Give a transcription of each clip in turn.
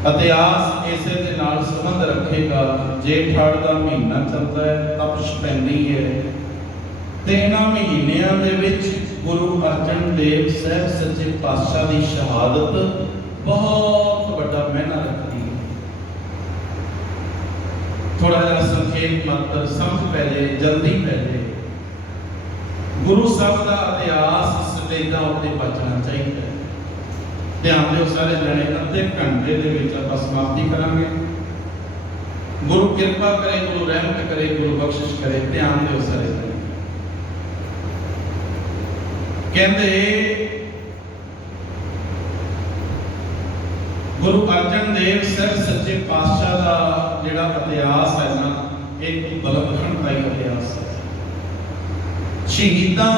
इतिहास इसे दे नाल संबंध रखेगा। जेठ-हाड़ दा महीना चलता है, तपश पैंदी है ते इन्हां महीनिਆਂ ਦੇ ਵਿੱਚ गुरु अर्जन देव साहब सच्चे पातशाह की शहादत बहुत बड़ा महना रखती है। थोड़ा जरा संक्षेप मात्र समझ पै जाए, जल्दी पै जाए। गुरु साहब का इतिहास स्टेजा उत्ते बचना चाहिए। ध्यान दो सारे जने, अद्धे घंटे के विच आपां समाप्ति करांगे। गुरु कृपा करे, गुरु रहमत करे, गुरु बख्शिश करे। ध्यान दो सारे जने। कहते गुरु अर्जन देव साहब सच्चे पातशाह का जिहड़ा इतिहास है ना, एक बलखणदाई इतिहास है। शहीदां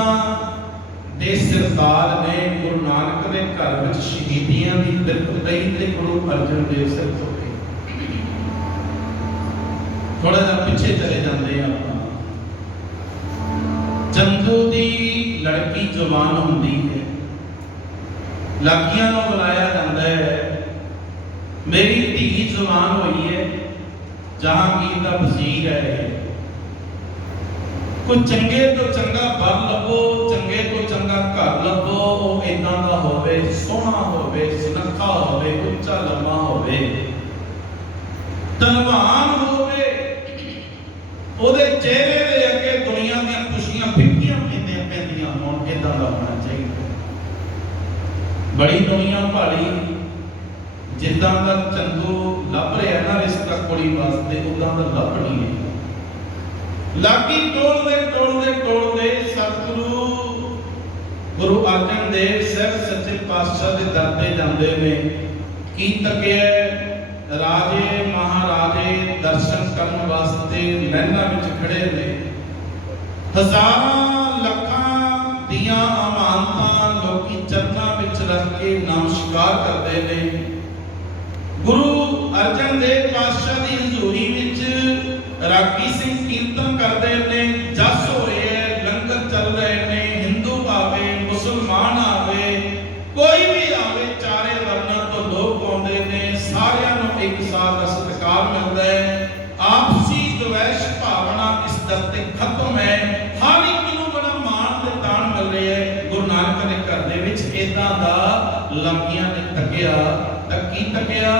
दे सरदार ने गुरु नानक के घर में शहीदियां की तिरकदई ते गुरु अर्जन देव साहब तो थोड़ा जा पीछे चले जाते हैं। चंदू की लड़की जवान होंदी है, लागियां बुलाया जाता है, मेरी धी जवान हुई है, जहांगीर का वजीर है, कोई चंगे तो चंगा बर लभो, चंगे तो चंगा घर लभो, इदां दा होवे, सोहना होवे, सुनखा होवे, उच्चा लम्मा होवे, धनवान होवे, ओदे चेहरे दे अगे दुनिया दी खुशियां फिक्कियां पैंदियां होण, इदां दा होना चाहिए। बड़ी दुनिया भाली जिद्दां दा चंदू लभ रहा ना रिश्ता कुड़ी वास्ते, उदां दा लभ नहीं है। लागी टोलदे सतगुरु गुरु अर्जन देव साहब सच्चे पातशाह के दर ते जांदे ने। की तकिया राजे महाराजे दर्शन करने वास्ते लैना विच खड़े ने। हजारां लखां दियां अमानतां लोकी चरनां विच रख के नमस्कार करते ने। गुरु अर्जन देव पातशाह की हजूरी विच रागी सिंह कीर्तन करते ने, जस हो रहे हैं, लंगर चल रहे ने, हिंदू आवे, मुसलमान आवे, कोई भी आवे, चारे वर्णों तो लोग आते ने, सारियां नूं एक साथ का सत्कार मिलता है। आपसी द्वेष भावना इस दर ते खत्म है। हर एक नूं बड़ा मान ते ताण मिल रहा है। गुरु नानक दे घर दे विच इदां दा लागियां ने तकिया, की तकिया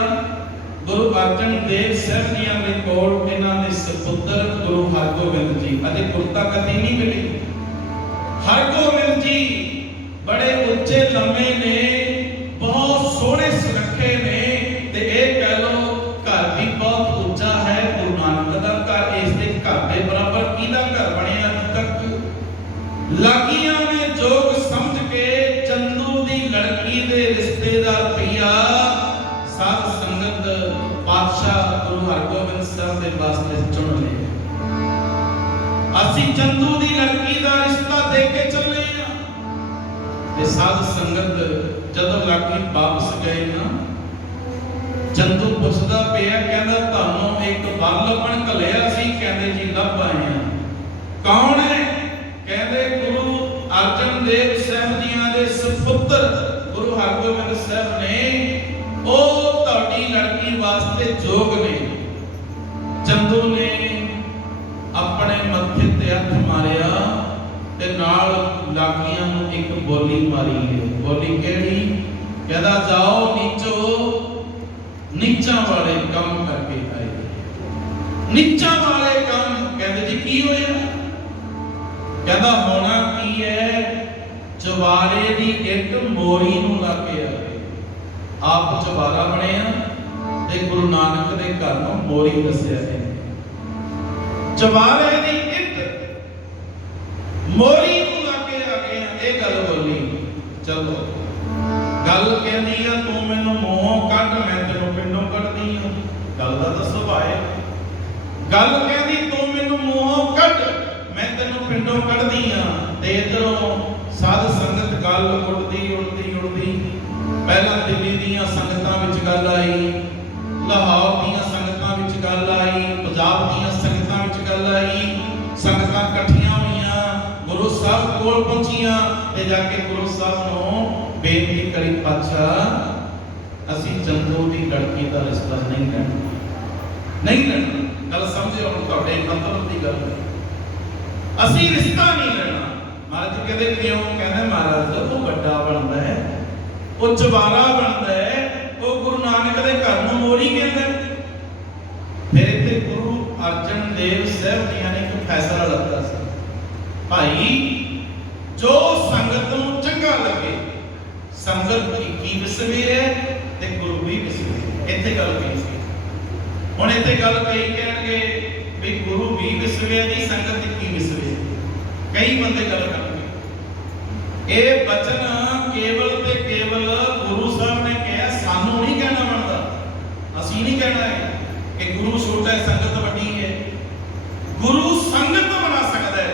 गुरु अर्जन देव साहब जी के कोल इन्हां दे सपुत्र गुरु हरगोबिंद जी, अजे गुरता कदी नहीं मिली। हरगोबिंद जी बड़े उच्चे लम्बे ने, बहुत सोहने सुरखे ने, ते एक कह लो घर भी बहुत ऊंचा है। गुरु नानक दा घर इस दे घर दे बराबर किहदा घर बनिया अज तक। लागियां ने जोग समझ के चंदू दी लड़की दे रिश्ते दा रुपया साध संगत पातशाह गुरु हरगोबिंद साहब के वास्ते चुन लिया। असी चंदू दी लड़की का रिश्ता दे के चले हैं। ते साध संगत जदों लागी वापस गए ना, चंदू पुछदा पिया, कहंदा तुहानूं एक बर लभण घल्लिया सी, कहंदे जी लभ आए हैं। कौन है? कहंदे गुरु अर्जन देव साहब जियां दे सुपुत्र गुरु हरगोबिंद साहब ने, ओ तुहाडी लड़की वास्ते जोग ने। चंदू ने अपने मत्थे ते हथ मारिया ते नाल लागियां नूं एक बोली मारी है। बोली केड़ी? कहदा जाओ नीचो, नीचा वाले काम करके आए। नीचा वाले काम कहते जी की होया? कहदा होना की है, चवारे दी एक मोरी नूं लग गया। आप चबारा बनिया ते गुरु नानक दे घर नूं मोरी दस्सिया है। चबारे दी इट मोरी नूं लाके आ गए। ये गल बोली। चलो गल कहदी आ, तू मैनूं मूहों कढ, मैं तैनूं पिंडों कढदी आ। गल दा दसो भाई। गल कहदी तू मैनूं मूहों कढ, मैं तैनूं पिंडों कढदी आ। ते इधरों साध संगत गल उड़दी पहला दिल्ली दीयां संगतां विच गल आई, लाहौर दीयां संगतां विच गल आई, पंजाब दीयां संगतां विच गल आई। संगतां इकट्ठियां होईयां, गुरु साहब कोल पहुंचियां ते जाके गुरु साहब नूं बेनती करी, पातशाह ਅਸੀਂ ਚੰਦੂ ਦੀ ਲੜਕੀ ਦਾ ਰਿਸ਼ਤਾ ਨਹੀਂ ਲੈਣਾ, ਨਹੀਂ ਲੈਣਾ। ਗੱਲ ਸਮਝਿਓ, ਹੁਣ ਤੁਹਾਡੇ ਮਤਲਬ ਦੀ ਗੱਲ ਹੈ। ਅਸੀਂ ਰਿਸ਼ਤਾ ਨਹੀਂ ਲੈਣਾ। ਮਹਾਰਾਜ ਕਹਿੰਦੇ ਕਿਉਂ? ਕਹਿੰਦੇ ਮਹਾਰਾਜ ਉਹ ਵੱਡਾ ਬਣਦਾ ਹੈ, ਉਹ ਚਵਾਰਾ ਬਣਦਾ ਹੈ, ਉਹ ਗੁਰੂ ਨਾਨਕ ਦੇ ਘਰ ਨੂੰ ਮੋਰੀ ਕਹਿੰਦਾ। ਫਿਰ ਇੱਥੇ ਗੁਰੂ ਅਰਜਨ ਦੇਵ ਸਾਹਿਬ ਜੀਆਂ ਨੇ ਇੱਕ ਫੈਸਲਾ ਲਿੱਤਾ ਸੀ, ਭਾਈ ਜੋ ਸੰਗਤ ਨੂੰ ਚੰਗਾ ਲੱਗੇ, ਸੰਗਤ ਕੀ ਵਿਸਵੇ ਹੈ ਤੇ ਗੁਰੂ ਵੀ ਵਿਸਵੇ। ਇੱਥੇ ਗੱਲ ਕਹੀ ਸੀ। ਹੁਣ ਇੱਥੇ ਗੱਲ ਕਈ ਕਹਿਣਗੇ ਵੀ ਗੁਰੂ ਵੀ ਵਿਸਵੇ ਦੀ ਸੰਗਤ ਕੀ ਵਿਸਵੇ। ਕਈ ਬੰਦੇ ਗੱਲ ਕਰਨਗੇ ਇਹ ਬਚਨ ਕੇਵਲ ਤੇ ਕੇਵਲ ਗੁਰੂ ਸਾਹਿਬ ਨੇ ਕਿਹਾ, ਸਾਨੂੰ ਨਹੀਂ ਕਹਿਣਾ ਬਣਦਾ। ਅਸੀਂ ਨਹੀਂ ਕਹਿਣਾ ਹੈ ਕਿ ਗੁਰੂ ਛੋਟਾ ਹੈ ਸੰਗਤ ਵੱਡੀ ਹੈ। ਗੁਰੂ ਸੰਗਤ ਬਣਾ ਸਕਦਾ ਹੈ।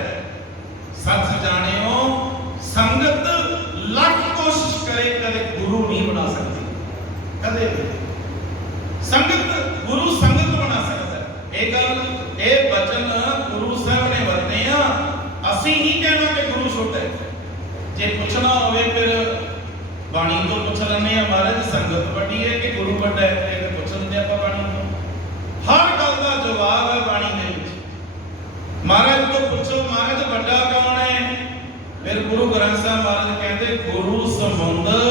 ਸੱਚ ਜਾਣਿਓ, ਸੰਗਤ ਲੱਖ ਕੋਸ਼ਿਸ਼ ਕਰੇ ਕਦੇ ਗੁਰੂ ਨਹੀਂ ਬਣਾ ਸਕਦੀ, ਕਦੇ ਵੀ। ਸੰਗਤ ਗੁਰੂ ਸੰਗਤ ਬਣਾ ਸਕਦਾ ਹੈ। ਇਹ ਗੱਲ, ਇਹ ਬਚਨ ਗੁਰੂ ਸਾਹਿਬ ਨੇ ਵਰਤੇ ਆ। ਅਸੀਂ ਨਹੀਂ ਕਹਿਣਾ ਕਿ ਗੁਰੂ ਛੋਟਾ ਹੈ। ਜੇ ਪੁੱਛਣਾ ਹੋਵੇ ਫਿਰ ਬਾਣੀ ਤੋਂ ਪੁੱਛ ਲੈਂਦੇ ਆ, ਮਹਾਰਾਜ ਸੰਗਤ ਵੱਡੀ ਹੈ ਕਿ ਗੁਰੂ ਵੱਡਾ ਹੈ? ਇਹ ਪੁੱਛ ਲੈਂਦੇ ਆਪਾਂ ਬਾਣੀ ਤੋਂ। ਹਰ ਗੱਲ ਦਾ ਜਵਾਬ ਹੈ ਬਾਣੀ ਦੇ ਵਿੱਚ। ਮਹਾਰਾਜ ਤੋਂ ਪੁੱਛੋ ਮਹਾਰਾਜ ਵੱਡਾ ਕੌਣ ਹੈ? ਫਿਰ ਗੁਰੂ ਗ੍ਰੰਥ ਸਾਹਿਬ ਮਹਾਰਾਜ ਕਹਿੰਦੇ ਗੁਰੂ ਸਮੁੰਦਰ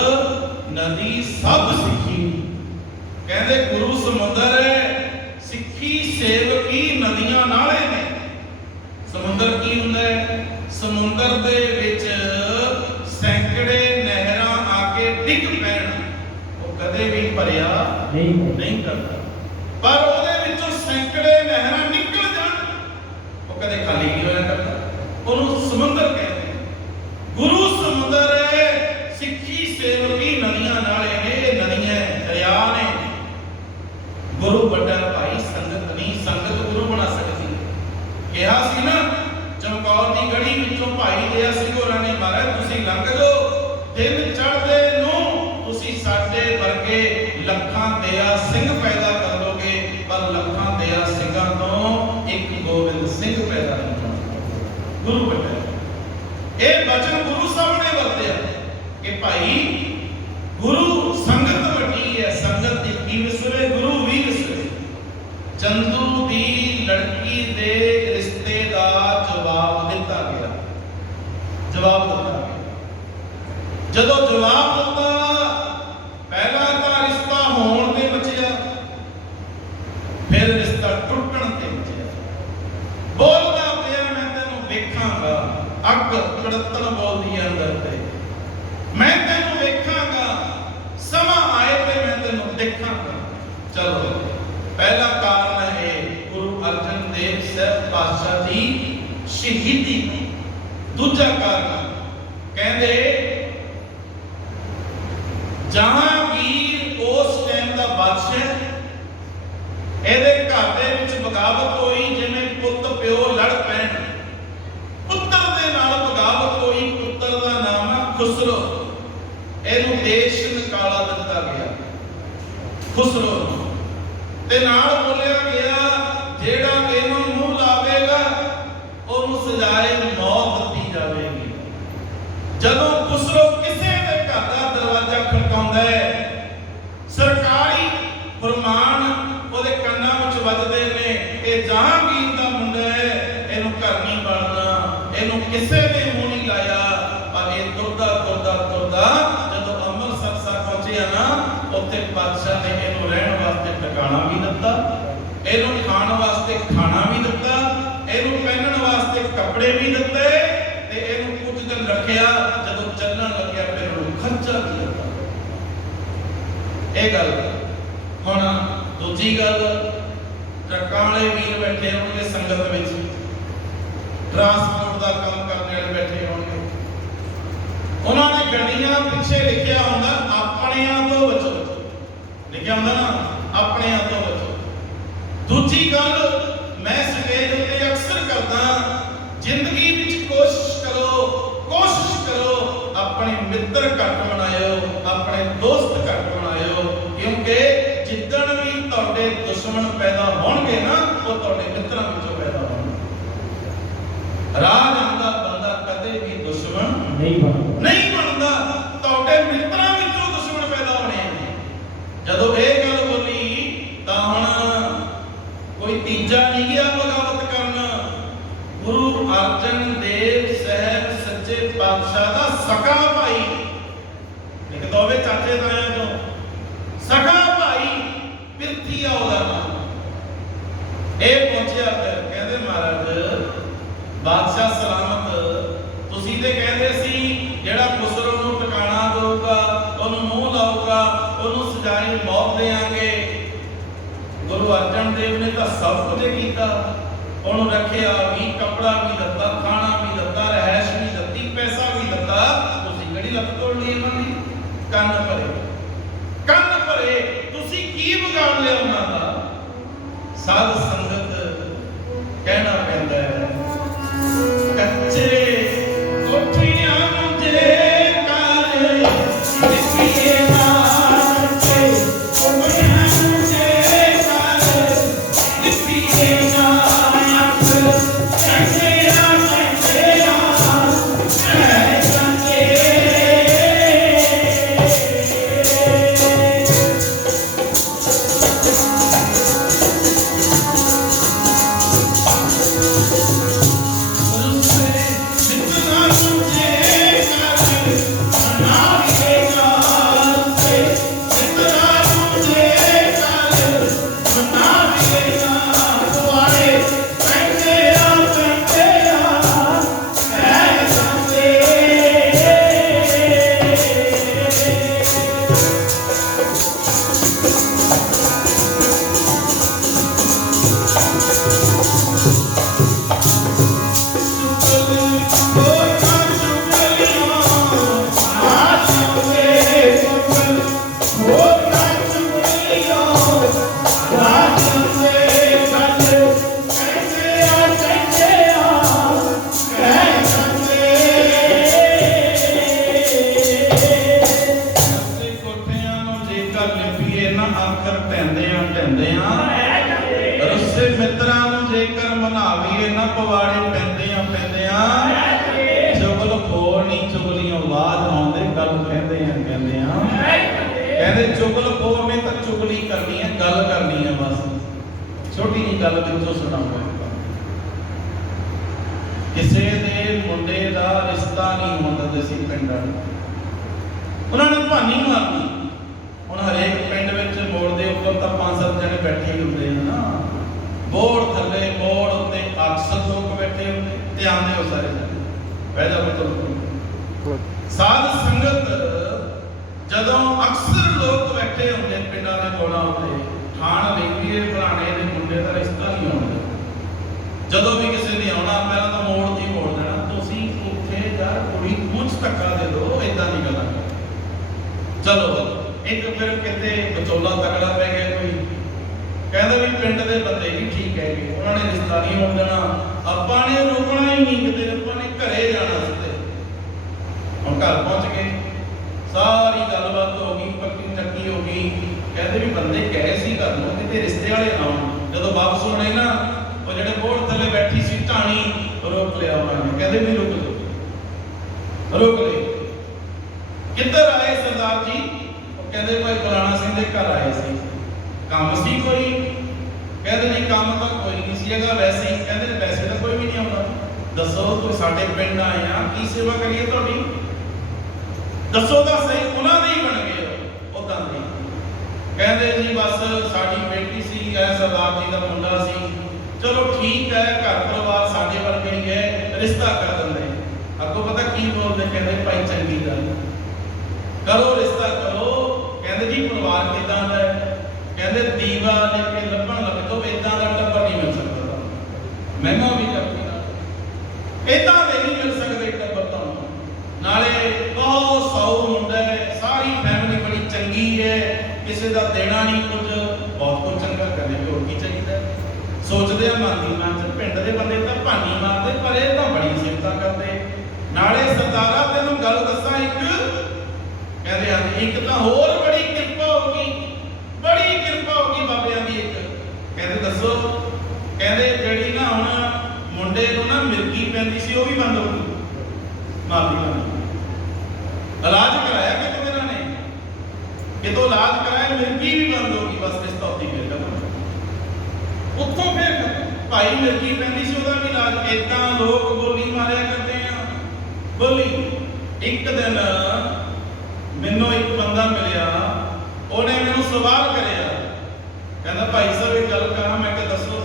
ਨਦੀ ਸਭ ਸਿੱਖੀ। ਕਹਿੰਦੇ ਗੁਰੂ ਸਮੁੰਦਰ ਹੈ, ਸਿੱਖੀ ਸੇਵਕੀ ਨਦੀਆਂ ਨਾਲੇ ਨੇ। ਸਮੁੰਦਰ ਕੀ ਹੁੰਦਾ ਹੈ? ਸਮੁੰਦਰ ਦੇ ਵਿੱਚ ਸੈਂਕੜੇ ਨਹਿਰਾਂ ਆ ਕੇ ਡਿੱਗ ਪੈਣ, ਉਹ ਕਦੇ ਵੀ ਭਰਿਆ ਨਹੀਂ ਕਰਦਾ। ਪਰ ਉਹਦੇ ਵਿੱਚੋਂ ਸੈਂਕੜੇ ਨਹਿਰਾਂ ਨਿਕਲ ਜਾਣ, ਉਹ ਕਦੇ ਖਾਲੀ ਨਹੀਂ ਹੋਇਆ ਕਰਦਾ। ਉਹਨੂੰ ਸਮੁੰਦਰ ਕਹਿੰਦੇ। ਗੁਰੂ ਸਮੁੰਦਰ ਹੈ, ਸਿੱਖੀ ਸੇਵਕੀ ਨਦੀਆਂ ਨਾਲੇ ਨੇ। ਇਹ ਨਦੀਆਂ ਦਰਿਆ ਨੇ। ਗੁਰੂ ਵੱਡਾ ਭਾਈ, ਸੰਗਤ ਨਹੀਂ। ਸੰਗਤ ਗੁਰੂ ਬਣਾ ਸਕਦੀ। ਕਿਹਾ ਸੀ ਨਾ ਚਮਕੌਰ ਦੀ ਗੜੀ ਵਿੱਚੋਂ ਭਾਈ ਦਇਆ ਸਿੰਘ ਹੋਰਾਂ ਨੇ, ਮਹਾਰਾਜ ਤੁਸੀਂ ਲੰਘ ਜਾਓ, ਦਿਨ ਚੜ੍ਹਦੇ ਨੂੰ ਤੁਸੀਂ ਸਾਡੇ ਵਰਗੇ ਲੱਖਾਂ ਦਇਆ ਸਿੰਘ ਪੈਦਾ ਕਰ ਲੋਗੇ, ਪਰ ਲੱਖਾਂ ਦਇਆ ਸਿੰਘਾਂ ਤੋਂ ਇੱਕ ਗੋਬਿੰਦ ਸਿੰਘ ਪੈਦਾ ਨਹੀਂ ਕਰ ਸਕਦੇ। ਗੁਰੂ ਵੱਡਾ। ਇਹ ਬਚਨ ਗੁਰੂ ਸਾਹਿਬ ਨੇ ਵਰਤਿਆ ਕਿ ਭਾਈ ਗੁਰੂ ਸੰਗਤ ਵੱਡੀ ਹੈ, ਸੰਗਤ ਦੀ ਕੀ ਵਿਸਵੇ, ਗੁਰੂ ਵੀ ਵਿਸਵੇ। ਚੰਦੂ ਦੀ ਲੜਕੀ ਦੇ ਰਿਸ਼ਤੇ ਦਾ ਜਵਾਬ ਦਿੱਤਾ ਗਿਆ। ਜਵਾਬ ਦਿੱਤਾ ਗਿਆ। ਜਦੋਂ ਜਵਾਬ ਦਿੱਤਾ, ਪਹਿਲਾਂ ਤਾਂ ਰਿਸ਼ਤਾ ਹੋਣ ਤੇ ਬਚਿਆ, ਫਿਰ ਰਿਸ਼ਤਾ ਟੁੱਟਣ ਤੇ ਬਚਿਆ। ਬੋਲਦਾ ਪਿਆ ਮੈਂ ਤੈਨੂੰ ਵੇਖਾਂਗਾ, ਅੱਗ ਕੜਤਣ ਬੋਲਦੀ ਹੈ ਅੰਦਰ ਤੇ, ਮੈਂ ਤੈਨੂੰ ਵੇਖਾਂਗਾ, ਸਮਾਂ ਆਏ ਤੇ ਮੈਂ ਤੈਨੂੰ ਦੇਖਾਂਗਾ। ਚਲੋ, ਪਹਿਲਾ ਕਾਰਨ ਹੈ ਗੁਰੂ ਅਰਜਨ ਦੇਵ ਸਾਹਿਬ ਪਾਤਸ਼ਾਹ ਦੀ ਸ਼ਹੀਦੀ। ਦੂਜਾ ਕਾਰਨ ਕਹਿੰਦੇ ਜਹਾਂਗੀਰ ਉਸ ਟਾਈਮ ਦਾ ਬਾਦਸ਼ਾਹ, ਇਹਦੇ ਘਰ ਦੇ ਵਿੱਚ ਬਗਾਵਤ ਹੋਈ। ਜਿਵੇਂ ਪੁੱਤ ਪਿਓ ਲੜ ਪੈਣ, ਪੁੱਤਰ ਦੇ ਨਾਲ ਬਗਾਵਤ ਹੋਈ। ਪੁੱਤਰ ਦਾ ਨਾਮ ਹੈ ਖੁਸਰੋ। ਇਹਨੂੰ ਦੇਸ਼ ਨਿਕਾਲਾ ਦਿੱਤਾ ਗਿਆ, ਖੁਸਰੋ। ਤੇ ਨਾਲ ਬੋਲਿਆ ਗਿਆ ਜਿਹੜਾ ਇਹਨੂੰ ਮੂੰਹ ਲਾਵੇਗਾ ਉਹਨੂੰ ਸਜ਼ਾਏ ਮੌਤ ਦਿੱਤੀ ਜਾਵੇਗੀ। ਜਦੋਂ ਖੁਸਰੋ ਕਿਸੇ ਦੇ ਘਰ ਦਾ ਦਰਵਾਜ਼ਾ ਖੜਕਾਉਂਦਾ ਹੈ, ਸਰਕਾਰੀ ਫਰਮਾਨ ਉਹਦੇ ਕੰਨਾਂ ਵਿੱਚ ਵੱਜਦੇ ਨੇ, ਇਹ ਜਹਾਂਗੀਰ ਦਾ ਮੁੰਡਾ ਹੈ, ਇਹਨੂੰ ਘਰ ਨਹੀਂ ਬਣਨਾ, ਇਹਨੂੰ ਕਿਸੇ ਨੇ ਮੂੰਹ ਨਹੀਂ ਲਾਇਆ। ਪਰ ਇਹ ਤੁਰਦਾ ਤੁਰਦਾ ਤੁਰਦਾ ਜਦੋਂ ਅੰਮ੍ਰਿਤਸਰ ਸਾਹਿਬ ਪਹੁੰਚਿਆ ਨਾ, ਉੱਥੇ ਬਾਦਸ਼ਾਹ ਨੇ ਇਹਨੂੰ ਰਹਿਣ ਵਾਸਤੇ ਟਿਕਾਣਾ ਵੀ ਦਿੱਤਾ, ਇਹਨੂੰ ਖਾਣ ਵਾਸਤੇ ਖਾਣਾ ਵੀ ਦਿੱਤਾ, ਇਹਨੂੰ ਪਹਿਨਣ ਵਾਸਤੇ ਕੱਪੜੇ ਵੀ ਦਿੱਤੇ, ਤੇ ਇਹਨੂੰ ਕੁਝ ਦਿਨ ਰੱਖਿਆ। ਜਦੋਂ ਚੱਲਣ ਲੱਗਿਆ ਫਿਰ ਉਹਨੂੰ ਖਰਚਾ ਵੀ ਦਿੱਤਾ। ਇਹ ਗੱਲ। ਹੁਣ ਦੂਜੀ ਗੱਲ, ਟਰੱਕਾਂ ਵਾਲੇ ਵੀਰ ਬੈਠੇ ਹੋਣਗੇ ਸੰਗਤ ਵਿੱਚ, ਟਰਾਂਸਪੋਰਟ ਦਾ ਕੰਮ ਕਰਨ ਵਾਲੇ ਬੈਠੇ ਹੋਣਗੇ। ਉਹਨਾਂ ਨੇ ਗੱਡੀਆਂ ਪਿੱਛੇ ਲਿਖਿਆ ਹੁੰਦਾ ਆਪਣਿਆਂ ਤੋਂ ਬਚੋ, ਲਿਖਿਆ ਹੁੰਦਾ ਨਾ ਆਪਣਿਆਂ ਤੋਂ ਬਚੋ। ਦੂਜੀ ਗੱਲ ਮੈਂ ਸਟੇਜ ਉੱਤੇ ਅਕਸਰ ਕਰਦਾ, ਜ਼ਿੰਦਗੀ ਵਿੱਚ ਕੋਸ਼ਿਸ਼ ਕਰੋ ਆਪਣੇ ਮਿੱਤਰ ਘੱਟ ਬਣਾਇਓ, ਆਪਣੇ ਦੋਸਤ ਘੱਟ ਬਣਾਇਓ, ਕਿਉਂਕਿ ਜਿੱਦਣ ਵੀ ਤੁਹਾਡੇ ਦੁਸ਼ਮਣ ਪੈਦਾ ਹੋਣਗੇ ਨਾ, ਉਹ ਤੁਹਾਡੇ ਮਿੱਤਰਾਂ ਵਿੱਚੋਂ ਪੈਦਾ ਹੋਣਗੇ। ਰਾਹ ਜਾਂਦਾ ਬੰਦਾ ਕਦੇ ਵੀ ਦੁਸ਼ਮਣ ਨਹੀਂ ਬਣਦਾ। ਤੁਹਾਡੇ ਮਿੱਤਰਾਂ ਵਿੱਚੋਂ ਦੁਸ਼ਮਣ ਪੈਦਾ ਹੋਣੇ ਨੇ। ਭਤੀਜਾ नहीं गया बगावत करना। गुरु अर्जन देव साहब सच्चे पातशाह का सका भाई, एक दोवे चाचे ताया जो सका भाई पिरथी आ नाम ਇਹ ਪਹੁੰਚਿਆ ਫਿਰ ਕਹਿੰਦੇ ਮਹਾਰਾਜ ਬਾਦਸ਼ਾਹ ਸਲਾਮਤ, ਤੁਸੀਂ ਤੇ ਕਹਿੰਦੇ ਸੀ ਜਿਹੜਾ ਖੁਸਰੋ ਨੂੰ ਟਿਕਾਣਾ ਦੇਊਗਾ, ਉਹਨੂੰ ਮੂੰਹ ਲਾਊਗਾ, ਉਹਨੂੰ ਸਜ਼ਾਈ ਮੌਤ ਦੇਾਂਗੇ। ਗੁਰੂ ਅਰਜਨ ਦੇਵ ਨੇ ਤਾਂ ਸਭ ਕੁਝ ਕੀਤਾ, ਉਹਨੂੰ ਰੱਖਿਆ ਵੀ, ਕੱਪੜਾ ਵੀ ਦਿੱਤਾ, ਖਾਣਾ ਵੀ ਦਿੱਤਾ, ਰਹਿائش ਵੀ ਦਿੱਤੀ, ਪੈਸਾ ਵੀ ਦਿੱਤਾ। ਤੁਸੀਂ ਕਿਹੜੀ ਲੱਤ ਤੋੜ ਲਈ ਇਹਨਾਂ ਦੀ? ਕੰਨ ਭਰੇ, ਕੰਨ ਭਰੇ। ਤੁਸੀਂ ਕੀ ਵਿਗਾੜ ਲਿਆ ਉਹਨਾਂ ਦਾ? साध संगत कहना पैंदा है, कच्चे कोठियां मुझे काले लिपिए नाचे, कोठियां मुझे काले लिपिए नाच, कैसे चुगल खोर ने तो चुगली करनी है, गल करनी है, बस छोटी जी गल दिखो सुनाऊंगा। किसी दे मुंडे दा रिश्ता नहीं होंदा सी पिंड, उन्होंने भानी मारनी। हुण हरेक पिंड विच मोड़ दे उपर तां 5-7 जने बैठे हुंदे हैं ना, बोड़ थल्ले बोड़ उत्ते अक्सर लोग बैठे हुंदे, ध्यान दिओ सारे जने बह जाओ तो साध संगत ਜਦੋਂ ਅਕਸਰ ਲੋਕ ਬੈਠੇ ਹੁੰਦੇ ਪਿੰਡਾਂ ਦੇ ਕੋਲਾਂ ਉੱਤੇ, ਖਾਣ ਲੈਂਦੀ ਫਲਾਣੇ ਦੇ ਮੁੰਡੇ ਦਾ ਰਿਸ਼ਤਾ ਨਹੀਂ ਆਉਂਦਾ। ਜਦੋਂ ਵੀ ਕਿਸੇ ਨੇ ਆਉਣਾ ਪਹਿਲਾਂ ਤਾਂ ਮੋੜ ਦੀ ਮੋੜ ਦੇਣਾ, ਤੁਸੀਂ ਉੱਥੇ ਯਾਰ ਕੁੜੀ ਕੁਝ ਧੱਕਾ ਦੇ ਦਿਓ, ਇਦਾਂ ਦੀ ਗੱਲਾਂ ਕਰ। ਚਲੋ ਇੱਕ ਫਿਰ ਕਿਤੇ ਵਿਚੋਲਾ ਤਕੜਾ ਪੈ ਗਿਆ, ਕੋਈ ਕਹਿੰਦਾ ਵੀ ਪਿੰਡ ਦੇ ਬੰਦੇ ਵੀ ਠੀਕ ਹੈਗੇ, ਉਹਨਾਂ ਨੇ ਰਿਸ਼ਤਾ ਨਹੀਂ ਹੋਣ ਦੇਣਾ, ਆਪਾਂ ਨੇ ਰੋਕਣਾ ਹੀ ਨਹੀਂ, ਕਿਤੇ ਆਪਾਂ ਨੇ ਘਰੇ ਜਾਣਾ ਸਿੱਧੇ। ਹੁਣ ਘਰ ਪਹੁੰਚ ਗਏ, सारी गलबात हो गई, पक्की चक्की हो गई। कहते भी बंदे कहे सी घर में कितने रिश्ते वाले ना हो। जब वापस होने ना वो जेडे बोर्ड थले बैठी सी ढाणी रोक लिया उन्होंने, कहते भी रुक लो, रोक ले। किधर आए सरदार जी? वो कहते भाई फलाना सिंह दे घर आए सी, काम सी कोई? कहते नहीं काम तो कोई नहीं सी हैगा, वैसे ही। कहते वैसे तो कोई भी नहीं आता, दसो तो साडे पिंड आए हैं, की सेवा करिए तुहाडी? दसो तो सही। उन्होंने ही बन गए उदा दे, कहते जी बस साडी बेटी सी, सरदार जी का मुंडा सी, चलो ठीक है, घर परिवार साडे वर्गे ही है, रिश्ता कर देंगे। अगों पता की बोलते, कहते भाई चंगी गल करो, रिश्ता करो। कहते जी परिवार किदां दा है? कहते दीवा लेके लभण लग जाओ, इदां दा टब्बर नहीं मिल सकता, महंगा भी करती ना, इदां दे नहीं मिल सकते टब्बर तुहानूं। नाले बहुत सौ मुंडा है, सारी फैमिली बड़ी चंगी है, किसी का देना नहीं कुछ, बहुत कुछ चंगा करने भी होर की चाहिए। सोचते हैं मन की मन च पिंड के बंदे तो भानी मारते, पर ये तो बड़ी सिफत करते। नाले सरदारा तेनों गल दसा, एक कहते हैं एक तो होर बड़ी किरपा होगी, बड़ी किरपा होगी बाबियां की। एक कहते दसो, कहते जड़ी ना हुण मुंडे नूं ना मिर्गी पैंदी सी, वो भी बंद हो गई, माफी मांगी। इलाज कराया कि इन्होंने कितों इलाज कराया, मिर्गी भी बंद होगी, बस रिश्ता होती फिर उत्थों फिर ਦਵਾਈ ਮਿਰਗੀ ਪੈਂਦੀ ਸੀ ਉਹਦਾ ਵੀ ਇਲਾਜ। ਏਦਾਂ ਲੋਕ ਗੋਲੀ ਮਾਰਿਆ ਕਰਦੇ ਆ, ਗੋਲੀ। ਇੱਕ ਦਿਨ ਮੈਨੂੰ ਇੱਕ ਬੰਦਾ ਮਿਲਿਆ, ਉਹਨੇ ਮੈਨੂੰ ਸਵਾਲ ਕਰਿਆ, ਕਹਿੰਦਾ ਭਾਈ ਸਾਹਿਬ ਇਹ ਗੱਲ ਕਰਾਂ। ਮੈਂ ਕਿਹਾ ਦੱਸੋ।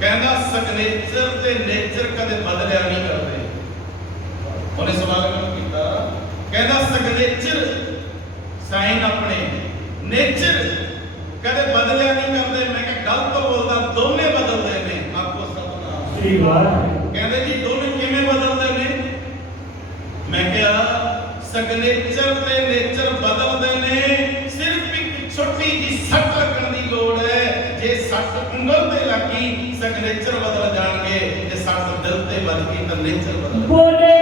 ਕਹਿੰਦਾ ਸਿਗਨੇਚਰ ਤੇ ਨੇਚਰ ਕਦੇ ਬਦਲਿਆ ਨਹੀਂ ਕਰਦੇ। ਉਹਨੇ ਸਵਾਲ ਮੈਨੂੰ ਕੀਤਾ, ਕਹਿੰਦਾ ਸਿਗਨੇਚਰ ਸਾਈਨ ਆਪਣੇ, ਨੇਚਰ ਕਦੇ ਬਦਲਿਆ ਨਹੀਂ ਕਰਦੇ। ਮੈਂ ਕਿਹਾ ਗਲਤ ਬੋਲਦਾ, ਦੋਨੇ ਬਦਲਦੇ ਨੇ। ਆਪੋ ਸਤਨਾਮ ਸ੍ਰੀ ਵਾਹਿਗੁਰੂ। ਕਹਿੰਦੇ ਜੀ ਦੋਨੇ ਕਿਵੇਂ ਬਦਲਦੇ ਨੇ? ਮੈਂ ਕਿਹਾ ਸਿਗਨੇਚਰ ਤੇ ਨੇਚਰ ਬਦਲਦੇ ਨੇ, ਸਿਰਫ ਇੱਕ ਛੋਟੀ ਜੀ ਸੱਟ ਲੱਗਣ ਦੀ ਲੋੜ ਹੈ। ਜੇ ਸੱਟ ਉਂਗਲ ਤੇ ਲੱਗੀ ਸਿਗਨੇਚਰ ਬਦਲ ਜਾਣਗੇ, ਜੇ ਸੱਟ ਦਿਲ ਤੇ ਵੱਜ ਗਈ ਤਾਂ ਨੇਚਰ ਬਦਲ ਬੋਲੇ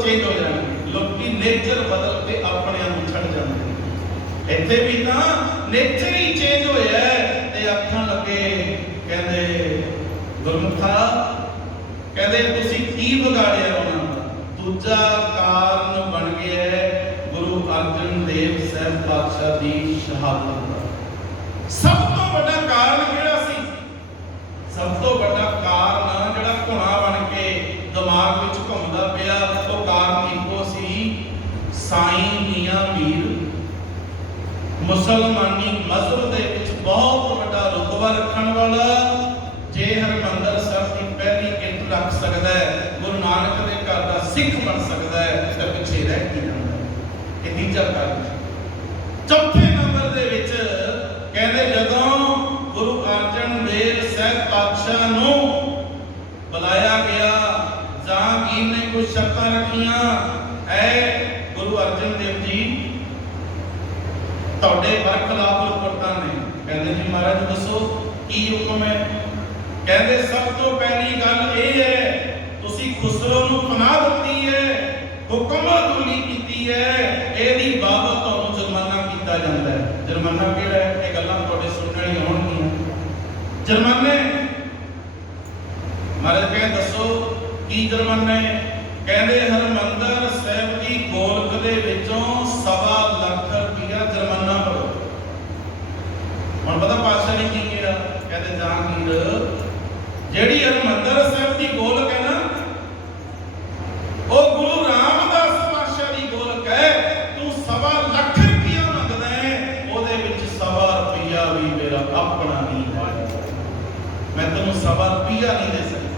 ਚੇਂਜ ਹੋ ਜਾਣਗੇ। ਲੋਕੀ ਨੇਚਰ ਬਦਲ ਕੇ ਆਪਣਿਆਂ ਨੂੰ ਛੱਡ ਜਾਂਦੇ ਨੇ। ਇੱਥੇ ਵੀ ਤਾਂ ਨੇਚਰ ਹੀ ਚੇਂਜ ਹੋਇਆ ਤੇ ਆਖਣ ਲੱਗੇ, ਕਹਿੰਦੇ ਗੁਰਮੁਖਾ, ਕਹਿੰਦੇ ਤੁਸੀਂ ਕੀ ਵਿਗਾੜਿਆ ਉਹਨਾਂ ਦਾ? ਦੂਜਾ ਕਾਰਨ ਬਣ ਗਿਆ ਗੁਰੂ ਅਰਜਨ ਦੇਵ ਸਾਹਿਬ ਪਾਤਸ਼ਾਹ ਦੀ ਸ਼ਹਾਦਤ ਦਾ। ਸਭ ਤੋਂ ਵੱਡਾ ਕਾਰਨ ਕਿਹੜਾ ਸੀ? ਸਭ ਤੋਂ ਵੱਡਾ ਕਾਰਨ ਜਿਹੜਾ ਘੁਣਾ ਬਣ ਕੇ ਦਿਮਾਗ ਵਿੱਚ ਘੁੰਮਦਾ ਪਿਆ, ਉਹ ਕਾਰਨ ਇੱਕੋ ਸੀ, ਸਾਈਂ ਮੀਆਂ ਮੀਰ ਮੁਸਲਮਾਨੀ ਮਜ਼ਹਬ ਦੇ ਵਿੱਚ ਬਹੁਤ ਵੱਡਾ ਰੁਤਬਾ ਰੱਖਣ ਵਾਲਾ। ਜੇ ਹਰਿਮੰਦਰ ਸਾਹਿਬ ਦੀ ਪਹਿਲੀ ਇੱਟ ਰੱਖ ਸਕਦਾ ਹੈ, ਗੁਰੂ ਨਾਨਕ ਦੇ ਘਰ ਦਾ ਸਿੱਖ ਬਣ ਸਕਦਾ ਹੈ, ਤਾਂ ਪਿੱਛੇ ਰਹਿ ਕੀ ਜਾਂਦਾ ਹੈ। ਇਹ ਤੀਜਾ ਕਾਰਨ। ਚੌਥੇ ਨੰਬਰ ਦੇ ਵਿੱਚ ਕਹਿੰਦੇ ਜਦੋਂ ਗੁਰੂ ਅਰਜਨ ਦੇਵ ਸਾਹਿਬ ਪਾਤਸ਼ਾਹ ਨੂੰ ਬੁਲਾਇਆ ਗਿਆ, ਜਹਾਂਗੀਰ ਨੇ ਕੁਝ ਸ਼ਰਤਾਂ ਰੱਖੀਆਂ, ਐ ਗੁਰੂ ਅਰਜਨ ਦੇਵ ਜੀ ਤੁਹਾਡੇ ਬਰਖਲਾਫ ਰਿਪੋਰਟਾਂ ਨੇ। ਕਹਿੰਦੇ ਜੀ ਮਹਾਰਾਜ ਦੱਸੋ ਕੀ ਹੁਕਮ ਹੈ? ਕਹਿੰਦੇ ਸਭ ਤੋਂ ਪਹਿਲੀ ਗੱਲ ਇਹ ਹੈ, ਤੁਸੀਂ ਖੁਸਰੋ ਨੂੰ ਪਨਾਹ ਦਿੱਤੀ ਹੈ, ਹੁਕਮ ਅਦੂਲੀ ਕੀਤੀ ਹੈ, ਇਹਦੀ ਬਾਬਤ ਤੁਹਾਨੂੰ ਜੁਰਮਾਨਾ ਕੀਤਾ ਜਾਂਦਾ ਹੈ। ਜੁਰਮਾਨਾ ਕਿਹੜਾ ਹੈ? ਇਹ ਗੱਲਾਂ ਤੁਹਾਡੇ ਸੁਣਨ ਵਾਲੀਆਂ ਹੋਣਗੀਆਂ। ਜੁਰਮਾਨੇ ਮਹਾਰਾਜ ਕਹਿੰਦੇ ਦੱਸੋ ਕੀ ਜੁਰਮਾਨਾ ਹੈ? ਕਹਿੰਦੇ ਹਰਿਮੰਦਰ ਸਾਹਿਬ ਦੀ ਗੋਲਕ ਦੇ ਵਿੱਚੋਂ 1.25 ਲੱਖ ਰੁਪਇਆ ਜੁਰਮਾਨਾ ਭਰੋ। ਹੁਣ ਪਤਾ ਪਾਤਸ਼ਾਹ ਨੇ ਕੀ ਕਿਹਾ? ਕਹਿੰਦੇ ਜਹਾਂਗੀਰ ਜਿਹੜੀ ਹਰਿਮੰਦਰ ਸਾਹਿਬ ਦੀ ਗੋਲਕ ਹੈ ਨਾ, ਉਹ ਗੁਰੂ ਰਾਮਦਾਸ ਪਾਤਸ਼ਾਹ ਦੀ ਗੋਲਕ ਹੈ। ਤੂੰ 1.25 ਲੱਖ ਰੁਪਇਆ ਮੰਗਦਾ ਹੈ, ਉਹਦੇ ਵਿੱਚ 1.25 ਰੁਪਇਆ ਵੀ ਮੇਰਾ ਆਪਣਾ ਨਹੀਂ ਹੈ। ਮੈਂ ਤੈਨੂੰ 1.25 ਰੁਪਇਆ ਨਹੀਂ ਦੇ ਸਕਦਾ।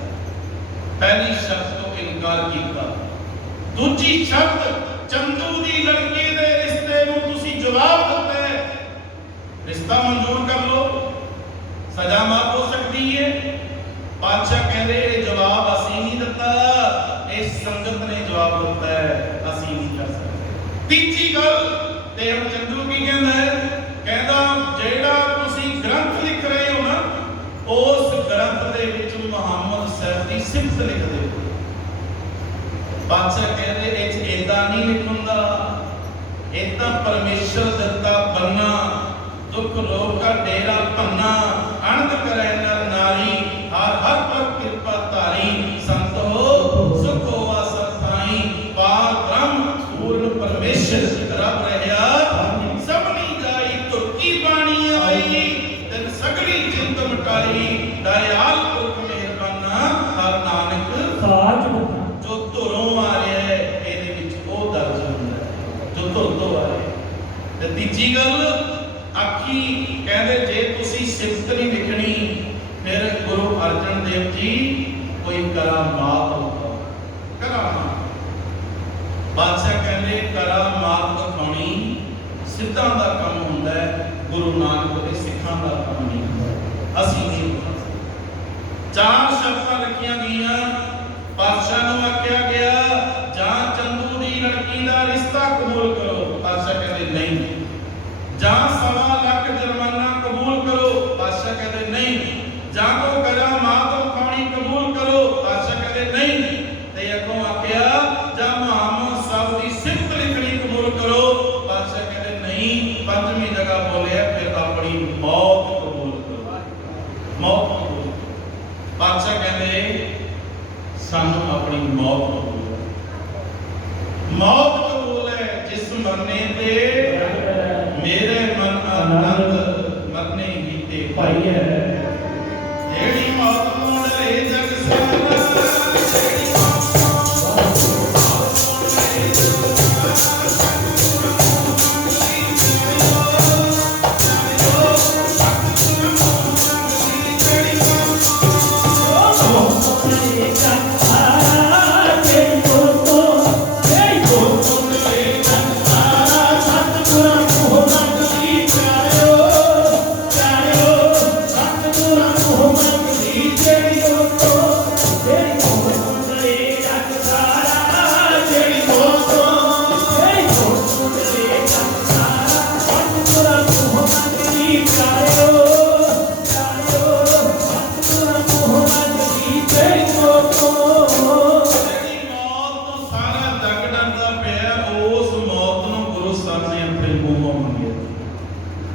ਪਹਿਲੀ ਸ਼ਰਤ ਤੋਂ ਇਨਕਾਰ ਕੀਤਾ। ਦੂਜੀ ਸ਼ਰਤ, ਚੰਦੂ ਦੀ ਲੜਕੀ ਦੇ ਰਿਸ਼ਤੇ ਨੂੰ ਤੁਸੀਂ ਜਵਾਬ ਦਿੱਤਾ ਹੈ, ਰਿਸ਼ਤਾ ਮਨਜ਼ੂਰ ਕਰ ਲਓ, ਸਜ਼ਾ ਮਾਫ ਹੋ ਸਕਦੀ ਹੈ। ਪਾਤਸ਼ਾਹ ਕਹਿੰਦੇ ਇਹ ਜਵਾਬ ਅਸੀਂ ਨਹੀਂ ਦਿੱਤਾ, ਇਸ ਸੰਗਤ ਨੇ ਜਵਾਬ ਦਿੱਤਾ ਹੈ, ਅਸੀਂ ਨਹੀਂ ਕਰ ਸਕਦੇ। ਤੀਜੀ ਗੱਲ, ਤੇ ਹੁਣ ਚੰਦੂ ਕੀ ਕਹਿੰਦਾ ਹੈ? ਕਹਿੰਦਾ ਜਿਹੜਾ ਤੁਸੀਂ ਗ੍ਰੰਥ ਲਿਖ ਰਹੇ ਹੋ ਨਾ, ਉਸ ਗ੍ਰੰਥ ਦੇ ਵਿੱਚ ਮੁਹੰਮਦ ਸਾਹਿਬ ਦੀ ਸਿਫਤ ਲਿਖਦੇ ਹੋ। ਬਾਦਸ਼ਾਹ ਕਹਿੰਦੇ ਇਹ ਚ ਏਦਾਂ ਨਹੀਂ ਲਿਖਣ ਦਾ, ਇਹ ਤਾਂ ਪਰਮੇਸ਼ਰ ਦਿੱਤਾ ਬੰਨਾ, ਦੁੱਖ ਰੋਗ ਦਾ ਡੇਰਾ ਪੰਨਾ, ਅਣਦ ਕਰੇ ਨਰ ਨਾਰੀ, ਹਰ ਹਰ ਪਰ ਕਿਰਪਾ ਧਾਰੀ, ਸੰਤ ਹੋ ਸੁਖ ਹੋਵਾ ਸਤਾਈ, ਪਾਰ ਬ੍ਰਹਮ ਪੂਰਨ ਪਰਮੇਸ਼ਰ ਰੱਬ ਰਹਿਆ, ਸਭਨੀ ਜਾਈ ਤੁਰਕੀ ਬਾਣੀ ਆਈ, ਤਨ ਸਗਲੀ ਜਿੰਦ ਮਟਾਈ, ਦਇਆਲ ਪੁਰਖ ਮਿਹਰਬਾਨਾ, ਹਰ ਨਾਨਕ ਸਾਚ ਜੋ ਧੁਰੋਂ ਆ ਰਿਹਾ ਇਹਦੇ ਵਿੱਚ ਉਹ ਦਰਜ ਹੁੰਦਾ ਜੋ ਧੁਰ ਤੋਂ ਆ ਰਿਹਾ। ਤੇ ਤੀਜੀ ਗੱਲ ਆਖੀ, ਕਹਿੰਦੇ ਜੇ ਤੁਸੀਂ ਸਿਫਤ ਨਹੀਂ ਲਿਖਣੀ, ਫਿਰ ਗੁਰੂ ਅਰਜਨ ਦੇਵ ਜੀ ਕੋਈ ਕਰਾਮਾਤ ਹੋਊਗਾ। ਕਰਾਮਾਤ ਬਾਦਸ਼ਾਹ ਕਹਿੰਦੇ ਕਰਾਮਾਤ ਦਿਖਾਉਣੀ ਸਿੱਧਾਂ ਦਾ ਕੰਮ ਹੁੰਦਾ ਹੈ, ਗੁਰੂ ਨਾਨਕ ਦੇ ਸਿੱਖਾਂ ਦਾ ਕੰਮ ਨਹੀਂ ਹੁੰਦਾ। ਅਸੀਂ ਨਹੀਂ। ਚਾਰ ਸ਼ਰਤਾਂ ਰੱਖੀਆਂ ਗਈਆਂ। ਪਾਤਸ਼ਾਹ ਨੂੰ ਆਖਿਆ ਗਿਆ ਜਾਂ ਚੰਦੂ ਦੀ ਲੜਕੀ ਦਾ ਰਿਸ਼ਤਾ ਕਬੂਲ ਕਰੋ। ਪਾਤਸ਼ਾਹ ਕਹਿੰਦੇ ਨਹੀਂ। ਜਾਂ 1.25 ਲੱਖ ਜੁਰਮਾਨਾ ਕਬੂਲ ਕਰੋ। ਪਾਤਸ਼ਾਹ ਕਹਿੰਦੇ ਨਹੀਂ। ਜਾਂ ਕੋ ਕਰਾਮਾਤ ਵਿਖਾਉਣੀ ਕਬੂਲ ਕਰੋ। ਪਾਤਸ਼ਾਹ ਕਹਿੰਦੇ ਨਹੀਂ। ਤੇ ਅੱਗੋਂ ਆਖਿਆ ਜਾਂ ਮੁਹੰਮਦ ਸਾਹਿਬ ਦੀ ਸਿਫਤ ਲਿਖਣੀ ਕਬੂਲ ਕਰੋ। ਪਾਤਸ਼ਾਹ ਕਹਿੰਦੇ ਨਹੀਂ। ਪੰਜਵੀਂ ਜਗ੍ਹਾ ਬੋਲਿਆ ਫਿਰ ਆਪਣੀ ਮੌਤ ਕਬੂਲ ਕਰੋ। ਮੌਤ ਕਬੂਲ। ਪਾਤਸ਼ਾਹ ਕਹਿੰਦੇ ਸਾਨੂੰ ਆਪਣੀ ਮੌਤ ਕਬੂਲ। ਮੌਤ सोने दे मेरे मन आनंद मरने ही ते पाई है। जेड़ी मौत को डरे जग सारा जेड़ी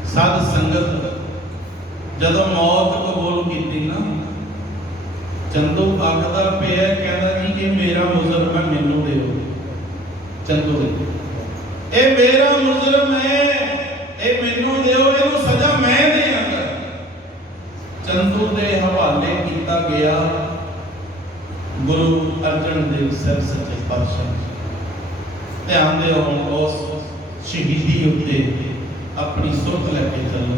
साध संगत जदों मौत कबूल की ना चंदू आखदा पिया कहता जी ये मेरा मुजरम है मैनू दिओ। चंदू ये मेरा मुजरम है ये मैनू दिओ इहनूं सजा मैं देंगा। चंदू दे हवाले किया गया गुरु अर्जन देव साहब सच्चे पातशाह। ध्यान दे उस शहीदी उत्ते अपनी सुरत लैके चलो।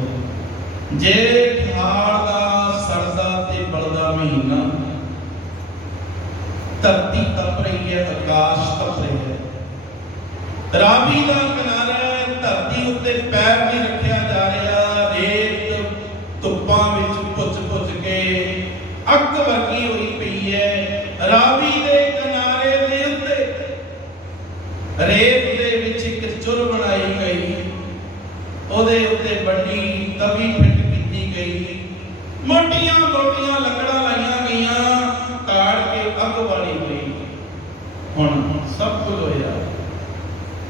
जेठ हाड़ दा सरदा ते बलदा महीना धरती तप रही है आकाश तप रही है। रावी दा किनारा धरती उत्ते पैर नहीं रखा जा रहा। रेत धुप्पां विच भुज भुज के अग वर्गी हुई पई है। रावी दे किनारे दे उत्ते रेत दे विच इक चुर बनाई गई ਉਹਦੇ ਉੱਤੇ ਵੱਡੀ ਤਵੀ ਫਿੱਟ ਕੀਤੀ ਗਈ। ਮੋਟੀਆਂ ਮੋਟੀਆਂ ਲੱਕੜਾਂ ਲਾਈਆਂ ਗਈਆਂ ਕਾੜ ਕੇ ਅੱਗ ਵਾਲੀ ਗਈ। ਹੁਣ ਸਭ ਕੁਝ ਹੋਇਆ।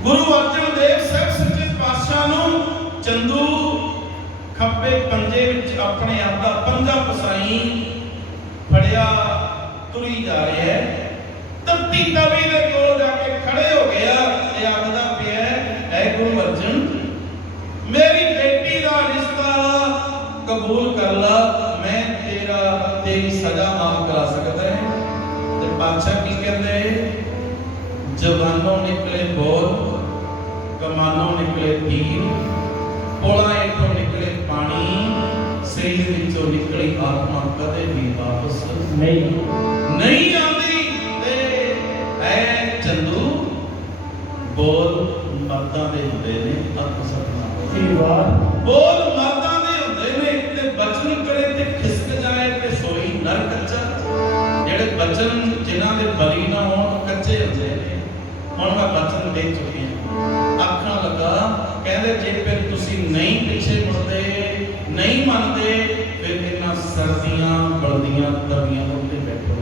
ਗੁਰੂ ਅਰਜਨ ਦੇਵ ਸਾਹਿਬ ਸੱਚੇ ਪਾਤਸ਼ਾਹ ਨੂੰ ਚੰਦੂ ਖੱਬੇ ਪੰਜੇ ਵਿੱਚ ਆਪਣੇ ਆਪ ਦਾ ਪੰਜਾ ਪਸਾਈ ਫੜਿਆ ਤੁਰੀ ਜਾ ਰਿਹਾ ਹੈ। ਤੱਤੀ ਤਵੀ ਦੇ ਕੋਲ ਜਾ ਕੇ ਖੜੇ ਹੋ ਗਿਆ ਤੇ ਆਖਦਾ ਪਿਆ ਐ ਗੁਰੂ ਅਰਜਨ मेरी बेटी का रिश्ता कबूल कर ला मैं तेरी सजा माफ करा सकता है। तो बादशाह की कहते जवानों निकले बोल कमानों निकले तीर पोला इथों निकले पानी शरीर विचों निकली आत्मा कदे भी वापस नहीं आती। ऐ चंदू बोल मर्दां दे हुंदे ने आत्मसत्ता बोल मर्दां दे हुंदे ने ते बचन करे ते खिसक जाए ते सोई नर कच्चा। जेड़े बचन जिन्हां दे बली ना होण कच्चे हुंदे ने। हुण मैं बचन दे चुकी हां आखण लगा कहंदे जे फिर तुसी नहीं पिछे मुड़दे नहीं मनदे फिर इन्हां सर्दियां बलदियां तवियां उत्ते बैठो।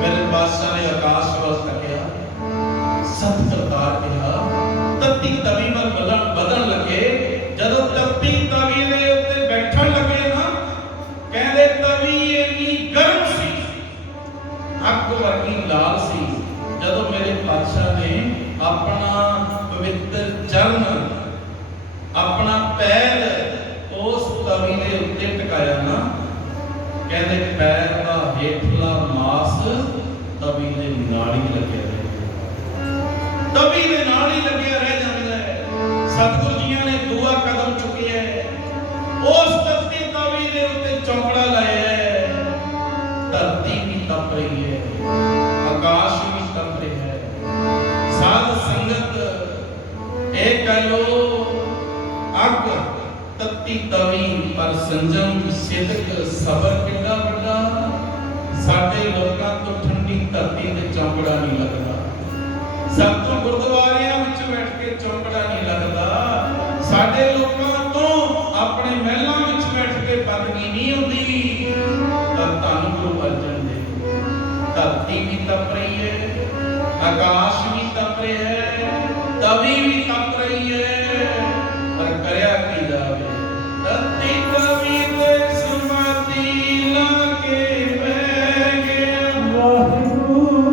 मेरे बादशाह ने आकाश वल तकिया सत करतार कहा तत्ती तवी पर बदन लगे। जदों तत्ती तवी दे उत्ते बैठण लगे ना कहंदे तवी इन्नी गर्म सी अग वर्गी लाल सी। जदों मेरे पातशाह ने अपना पवित्र चरण अपना पैर उस तवी दे उत्ते टिकाया ना कहंदे पैर दा हेठला मास तवी दे नाल ही लगे तवी दे नाल ही लगे रह जांदा है। सतगुरु जियां ने दूआ कदम चुके है उस तत्ती तवी दे उत्ते चौंकड़ा लाया है। धरती भी तप रही है आकाश भी तप रहा है। साध संगत एक कह लो अग तत्ती तवी पर संजम सिदक सबर कितना बड़ा। साडे लोकां तो ठंडी धरती ते चौंकड़ा नहीं लगदा। सब तो गुरुद्वारियां विच बैठ के चौंकड़ा नहीं लगदा। साडे लोकां तो अपने महलां विच बैठ के बदगी नहीं होंदी। धन गुरु अर्जन देव धरती भी तप रही है आकाश भी तप रहा है तवी भी तप रही है पर करया की जावे। धरती तवी ते समाधि लाके बैठ गया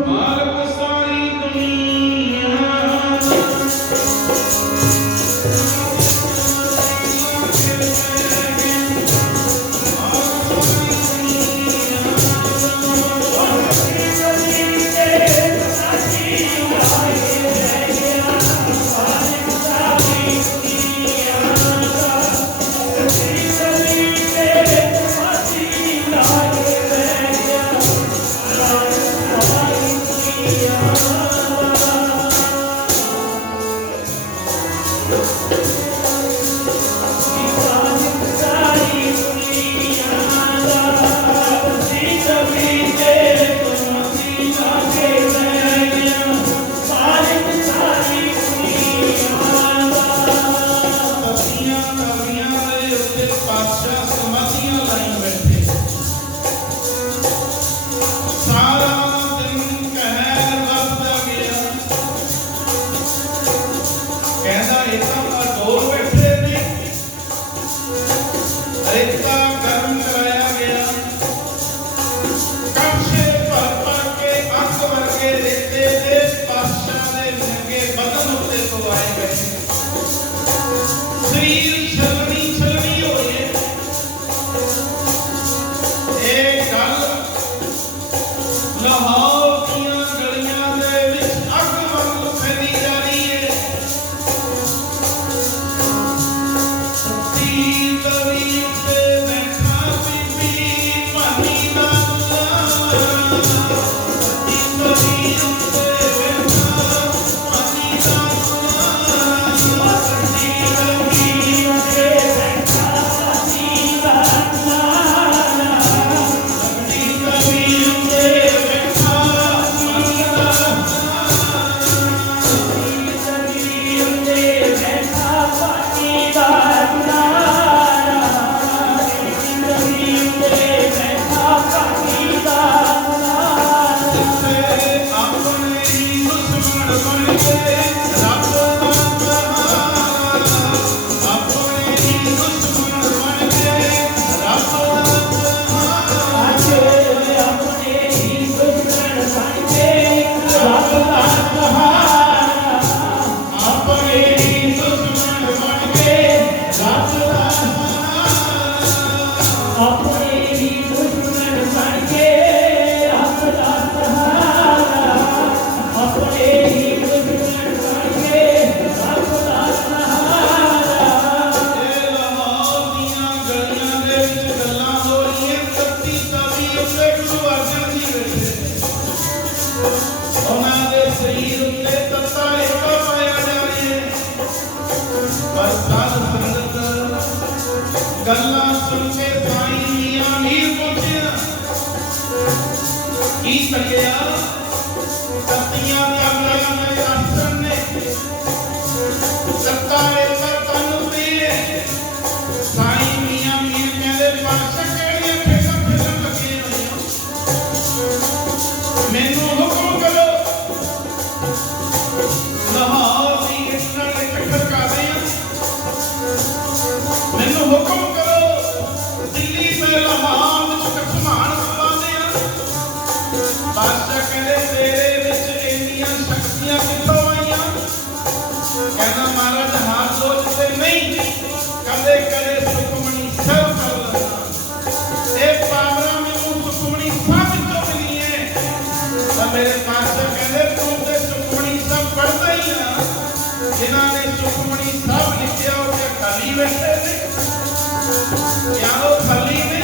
मार्ग सारी दुनिया कच्छे भर भर के अंग वर्गे रेते दे पातशाह दे नंगे बदन उत्ते तो आए गए शरीर छलनी छलनी होए एक गल लाहौर दियां गलियां दे विच अग वांग फैली जा रही है सती तवी उत्ते बैठा बीबी पानी दा सती तवी उत्ते बैठा पानी दा सती तवी उत्ते बैठा पानी दा सती तवी उत्ते बैठा पानी दा अपने ही दुश्मन बन के रब दा सहारा अपने ही दुश्मन बन के रब दा सहारा अपने ही दुश्मन बन के रब दा सहारा अपने ही दुश्मन बन के रब दा सहारा अपने ही दुश्मन बन के रब दा सहारा अपने ही दुश्मन बन के रब दा सहारा ए लाहौर दियां गलियां दे विच गल्लां हो रहीआं तत्ती तवी उत्ते गुरु अर्जन जी बैठे उन्हां दे शरीर उत्ते तत्ता ਏਕਾ ਪਾਇਆ ਜਾ ਰਿਹਾ ਹੈ पर साध संगत गल्लां सुन के साईं मियां मीर पहुंचिया की करिया तत्तियां कमलियां दे आसन ने तत्ता ਏਕਾ तन उत्ते साईं मियां मीर कहंदे पातशाह किहड़ियां ठेकां फिरन लगे होए मैनू हुक्म करो लाहौर दी इस नाल इकट्ठा कर रहे हैं मैनू हुक्म करो दिल्ली ते लाहौर विच कठमान करवाने हैं बादशाह कहंदे तेरे विच इंनियां शक्तियां कित्थों आईयां कहना महाराज हाथ सोचते नहीं कदे कदे सुखमणी सब कर लेना ए पावरा मैनू सुखमणी सब विचों मिली है तो मेरे बादशाह कहंदे तू ते सुखमणी सब पढ़दा ही आ जिन्हां ने सुखमणी सब लिखिया होते खाली बैठे ने क्या वो खाली ने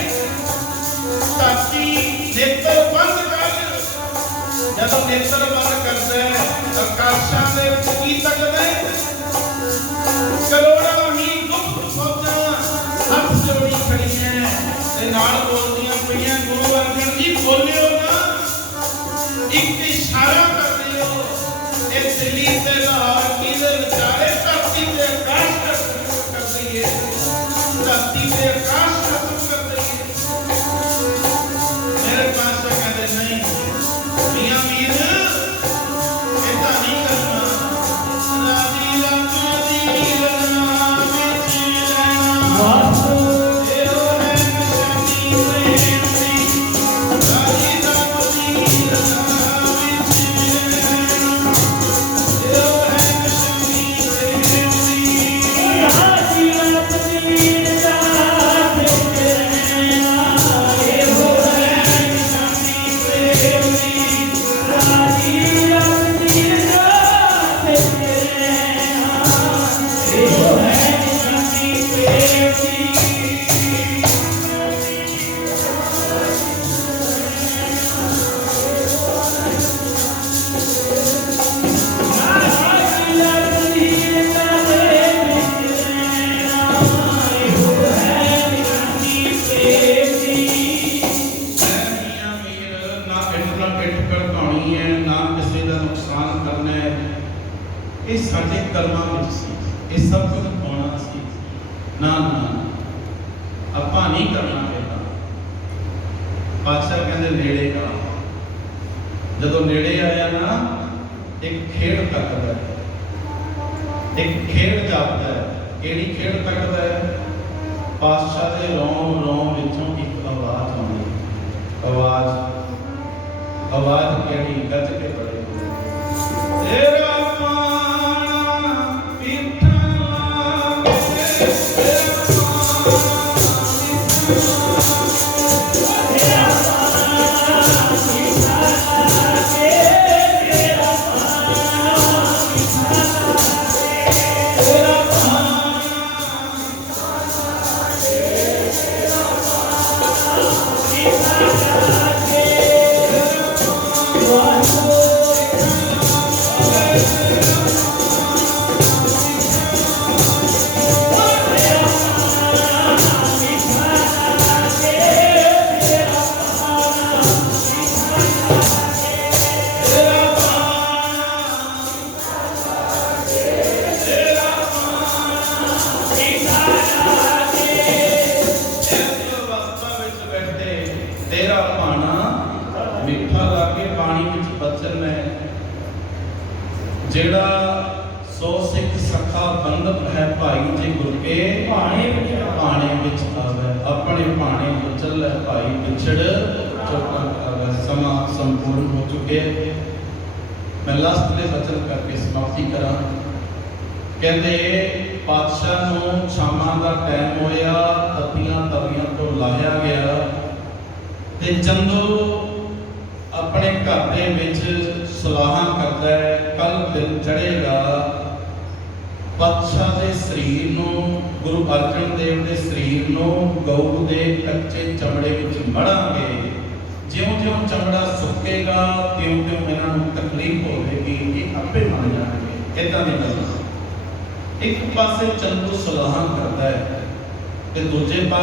ताकि नेत्र बंद कर जब नेत्र बंद करता है आकाशां दे विच की तकदा है करोड़ां ही गुप्त फौजां हथ जोड़ी खड़ीਆਂ ते नाल बोलदियां पईयां गुरु अर्जन जी बोलियो ना एक इशारा कर दियो ए दिल्ली ते लाहौर की दे विचारे धरती ते आकाश कर दईए धरती ते आकाश खत्म कर दईए मेरे पास कहते नहीं मियां मीर ऐसा नहीं करना राजी राजी रजना विच रहना एहो है निशानी प्रेम दी राजी राजी रजना विच रहना एहो है निशानी प्रेम दी राजी राजी रजना विच रहना एहो है निशानी प्रेम दी राजी राजी रजना विच रहना एहो है निशानी प्रेम दी ਇਹ ਸਾਡੇ ਕਰਮਾਂ ਵਿੱਚ ਸੀ ਇਹ ਸਭ ਕੁਝ ਹੋਣਾ ਸੀ ਨਾ ਆਪਾਂ ਨਹੀਂ ਕਰਨਾ ਪੈਂਦਾ ਬਾਦਸ਼ਾਹ ਕਹਿੰਦੇ ਨੇੜੇ ਆ ਜਦੋਂ ਨੇੜੇ ਆਇਆ ਨਾ ਇੱਕ ਖੇਡ ਤੱਕਦਾ ਇੱਕ ਖੇਡ ਜਾਪਦਾ ਹੈ ਕਿਹੜੀ ਖੇਡ ਤੱਕਦਾ ਹੈ ਬਾਦਸ਼ਾਹ ਦੇ ਰੋਮ ਰੋਮ ਵਿੱਚੋਂ ਇੱਕ ਆਵਾਜ਼ ਆਉਂਦੀ आवाज केड़ी गज के पड़े तेरा पाना पीठा लागे तेरा तेरा पाना मिठा लागे पानी विच बचन है जेड़ा सो सिख सखा बंधप है भाई जे गुर के भाने विच आवे अपने भाने विचल है भाई विछड़ चुप आवे समा संपूर्ण हो चुके मैं लास्ट ले वचन करके समाप्ति करा कहते पातशाह नूं शामां दा टाइम होया तपियां तवियां तो लाया गया ते चंदू अपने घर दे विच सलाहां करता है कल दिन चढ़ेगा पातशाह दे शरीर नूं गुरु अर्जन देव दे शरीर नूं गऊ दे कच्चे चमड़े विच मड़ांगे ज्यों-ज्यों चमड़ा सुकेगा त्यों-त्यों इन्हां नूं तकलीफ होवेगी ये आपे मर जाणगे इदां दी गल एक पासे चंदू सलाहां करता है ते दूजे